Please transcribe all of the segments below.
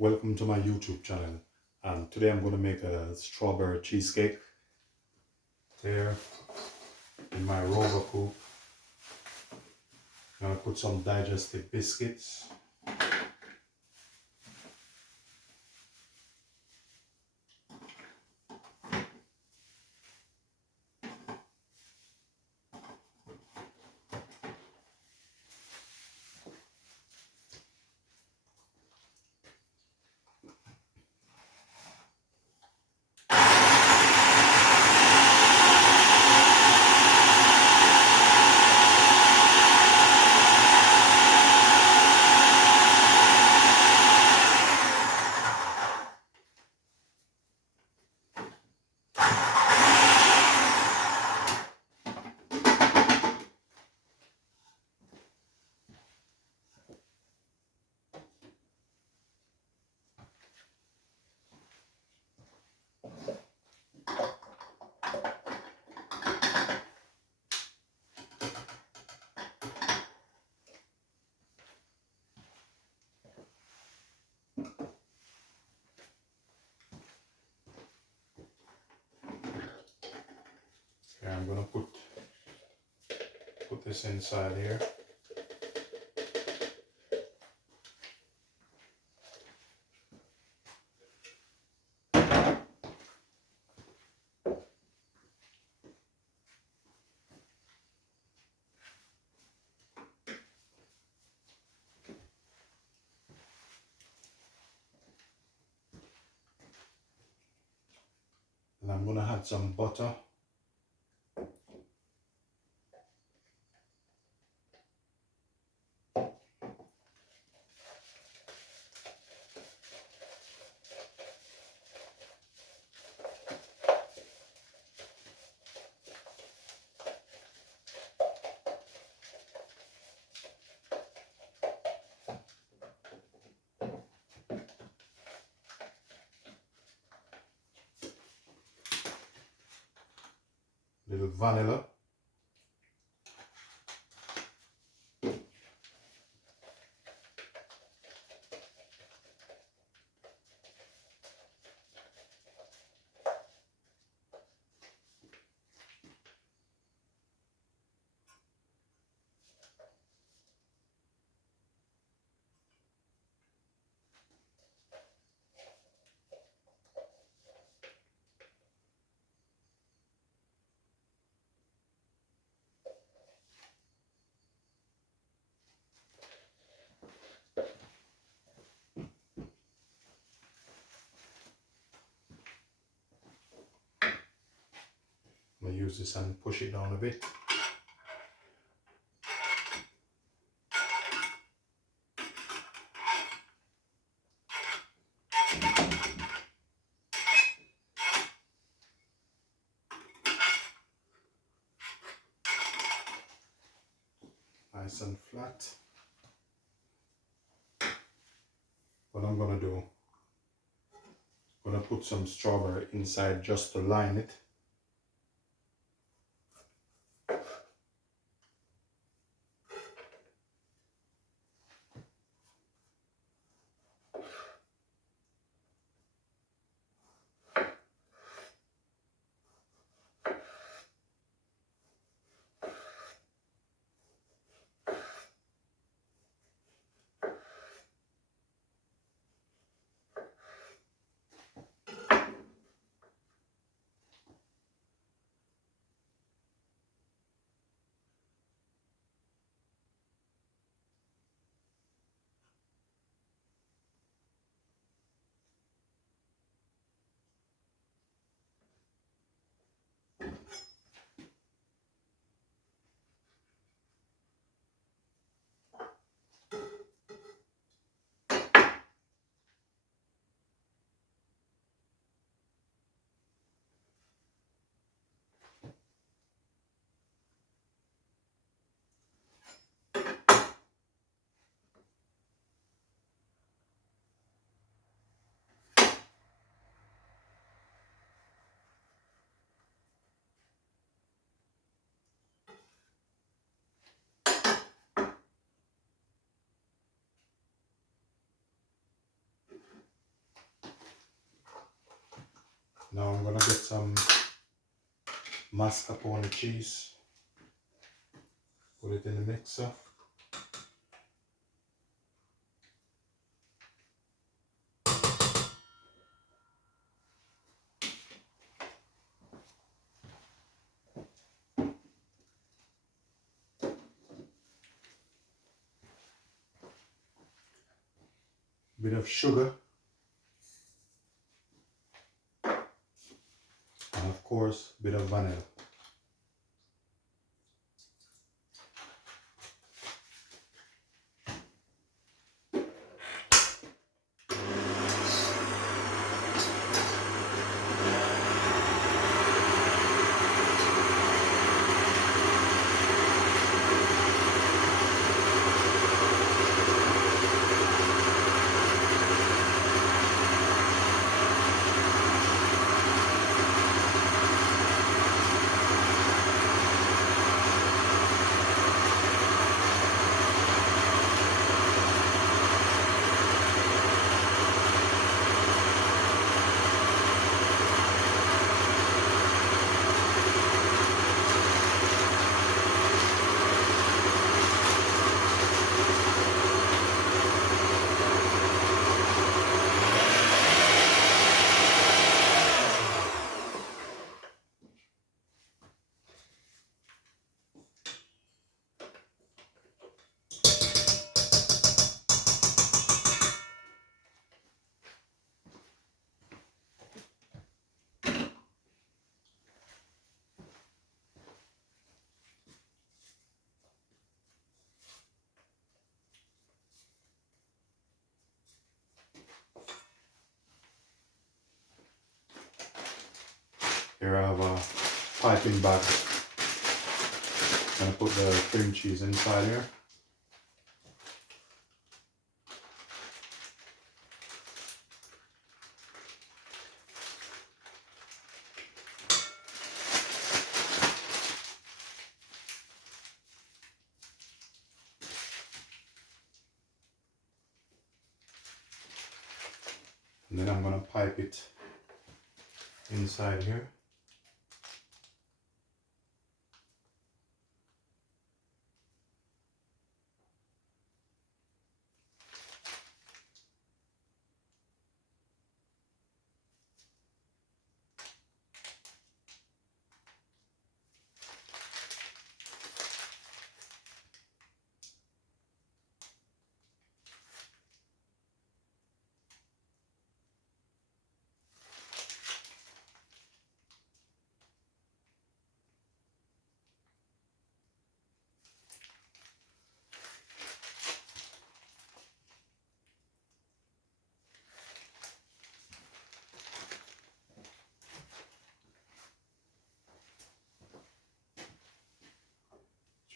Welcome to my YouTube channel. Today I'm going to make a strawberry cheesecake here in my rubber coupe. I'm going to put some digestive biscuits. Here I'm going to put this inside here. And I'm going to add some butter. Little vanilla. I'm going to use this and push it down a bit. Nice and flat. What I'm going to do, I'm going to put some strawberry inside just to line it. Now I'm gonna get some mascarpone cheese, put it in the mixer. Bit of sugar, and of course, bit of vanilla. Here I have a piping bag. I'm gonna put the cream cheese inside here. And then I'm gonna pipe it inside here.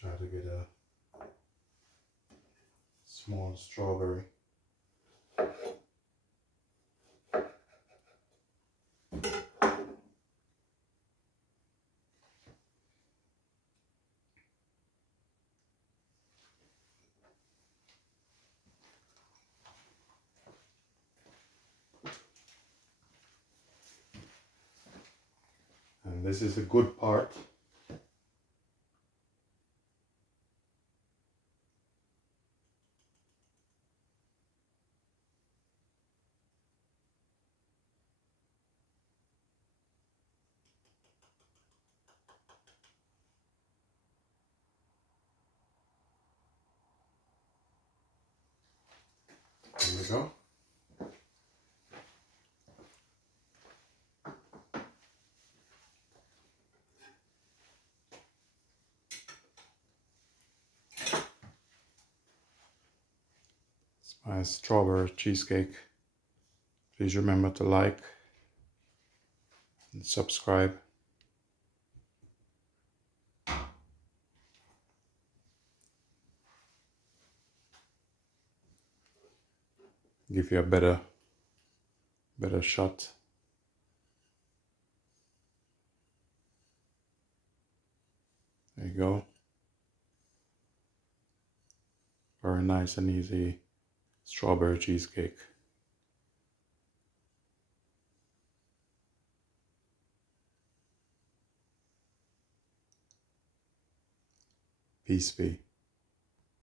Try to get a small strawberry. And this is a good part. Here we go. It's my strawberry cheesecake. Please remember to like and subscribe. Give you a better shot. There you go. Very nice and easy strawberry cheesecake. Peace be.